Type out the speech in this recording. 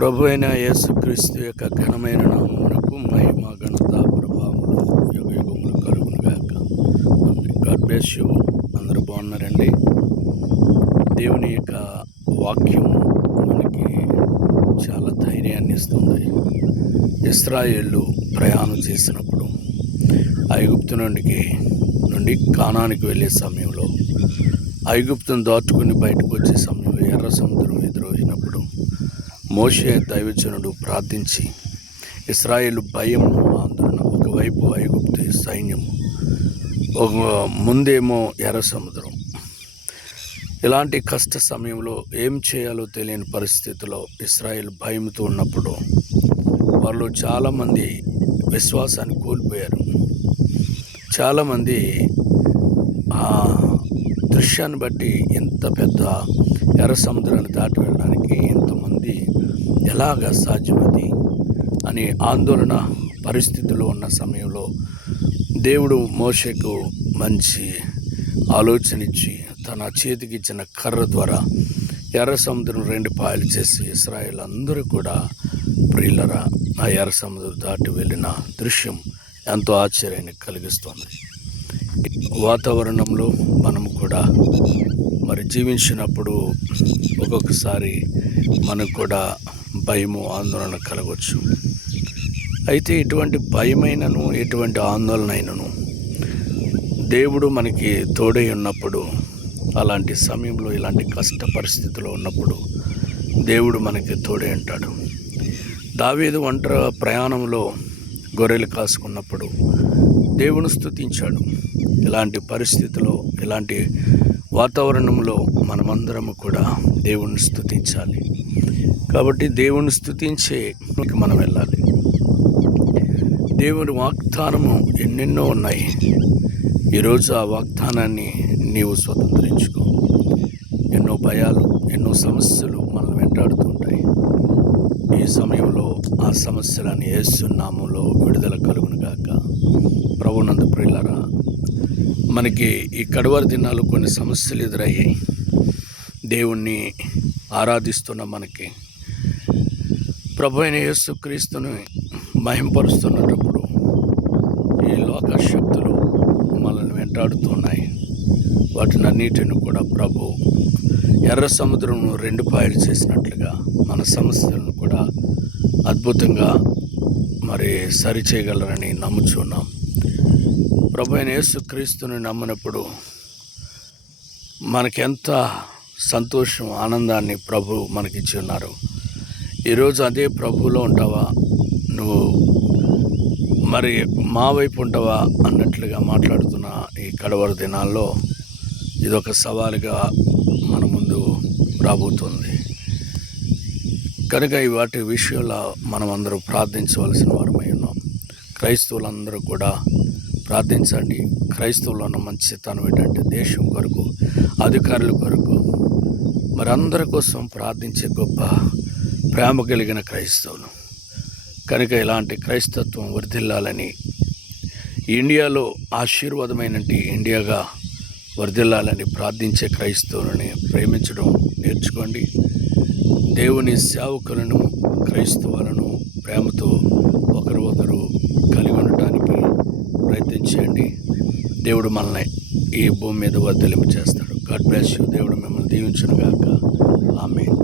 ప్రభు అయిన యేసుక్రీస్తు యొక్క ఘనమైన నామమునకు మహిమ ఘనత ప్రభావములు యుగయుగములు కలుగును గాక. God bless you. అందరూ బాగున్నారండి. దేవుని యొక్క వాక్యం మనకి చాలా ధైర్యాన్ని ఇస్తుంది. ఇశ్రాయేలు ప్రయాణం చేసినప్పుడు ఐగుప్తు నుండి కానానికి వెళ్ళే సమయంలో ఐగుప్తును దాటుకుని బయటకు వచ్చే సమయంలో ఎర్ర సముద్రం ఎదురొచ్చినప్పుడు మోషే దైవజనుడు ప్రార్థించి ఇశ్రాయేలు భయం ఆందోళన, ఒకవైపు ఐగుప్తు సైన్యము, ఒక ముందేమో ఎర్ర సముద్రం, ఇలాంటి కష్ట సమయంలో ఏం చేయాలో తెలియని పరిస్థితిలో ఇశ్రాయేలు భయంతో ఉన్నప్పుడు వాళ్ళు చాలామంది విశ్వాసాన్ని కోల్పోయారు. చాలామంది ఆ దృశ్యాన్ని బట్టి ఎంత పెద్ద ఎర్ర సముద్రాన్ని దాటి వెళ్ళడానికి ఎంతమంది ఎలాగ సాధ్యమది అని ఆందోళన పరిస్థితిలో ఉన్న సమయంలో దేవుడు మోషేకు మంచి ఆలోచన ఇచ్చి తన చేతికి ఇచ్చిన కర్ర ద్వారా ఎర్ర సముద్రం 2 పాయలు చేసి ఇశ్రాయేలు అందరూ కూడా ప్రియులరా ఆ ఎర్ర సముద్రం దాటి వెళ్ళిన దృశ్యం ఎంతో ఆశ్చర్యాన్ని కలిగిస్తుంది. వాతావరణంలో మనము కూడా మరి జీవించినప్పుడు ఒక్కొక్కసారి మనకు కూడా భయము ఆందోళన కలగవచ్చు. అయితే ఎటువంటి భయమైనను ఎటువంటి ఆందోళన అయినను దేవుడు మనకి తోడై ఉన్నప్పుడు, అలాంటి సమయంలో ఇలాంటి కష్ట పరిస్థితిలో ఉన్నప్పుడు దేవుడు మనకి తోడై ఉంటాడు. దావీదు ఒంటరి ప్రయాణంలో గొర్రెలు కాసుకున్నప్పుడు దేవుని స్తుతించాడు. ఇలాంటి పరిస్థితిలో, ఇలాంటి వాతావరణంలో మనమందరము కూడా దేవుణ్ణి స్తుతించాలి. కాబట్టి దేవుణ్ణి స్తుతించే మనం వెళ్ళాలి. దేవుని వాగ్దానము ఎన్నెన్నో ఉన్నాయి. ఈరోజు ఆ వాగ్దానాన్ని నీవు స్వతంత్రించుకో. ఎన్నో భయాలు, ఎన్నో సమస్యలు మనం వెంటాడుతుంటాయి. ఈ సమయంలో ఆ సమస్యలను యేసు నామములో విడుదల కలుగును గాక. ప్రభునందు ప్రియులారా, మనకి ఈ కడవరి దినాలు కొన్ని సమస్యలు ఎదురయ్యాయి. దేవుణ్ణి ఆరాధిస్తున్న మనకి ప్రభు అయిన యేసుక్రీస్తుని మహింపరుస్తున్నప్పుడు ఈ లోక శక్తులు మనల్ని వెంటాడుతున్నాయి. వాటినన్నిటిని కూడా ప్రభు ఎర్ర సముద్రం 2 పాయలు చేసినట్లుగా మన సమస్యలను కూడా అద్భుతంగా మరి సరిచేయగలరని నమ్ముచున్నాం. ప్రభు అయిన యేసుక్రీస్తుని నమ్మినప్పుడు మనకెంత సంతోషం, ఆనందాన్ని ప్రభు మనకిచ్చి ఉన్నారు. ఈరోజు అదే ప్రభువులో ఉంటావా, నువ్వు మరి మా వైపు ఉంటావా అన్నట్లుగా మాట్లాడుతున్న ఈ కడవరి దినాల్లో ఇదొక సవాలుగా మన ముందు రాబోతుంది. కనుక వాటి విషయంలో మనం అందరూ ప్రార్థించవలసిన వారమై ఉన్నాం. క్రైస్తవులందరూ కూడా ప్రార్థించండి. క్రైస్తవులు ఉన్న మంచి చిత్తాన్ని ఏంటంటే దేశం కొరకు, అధికారుల కొరకు, మరి అందరి కోసం ప్రార్థించే గొప్ప ప్రేమ కలిగిన క్రైస్తవులు. కనుక ఇలాంటి క్రైస్తత్వం వర్ధిల్లాలని, ఇండియాలో ఆశీర్వాదమైన ఇండియాగా వర్ధిల్లాలని ప్రార్థించే క్రైస్తవులని ప్రేమించడం నేర్చుకోండి. దేవుని సేవకులను, క్రైస్తవులను ప్రేమతో ఒకరు కలిగి ఉండటానికి ప్రయత్నించండి. దేవుడు మనల్ని ఈ భూమి మీద వర్ధిల్లింప చేస్తాడు. God bless you. దేవుడు మిమ్మల్ని దీవించును గాక. ఆమేన్.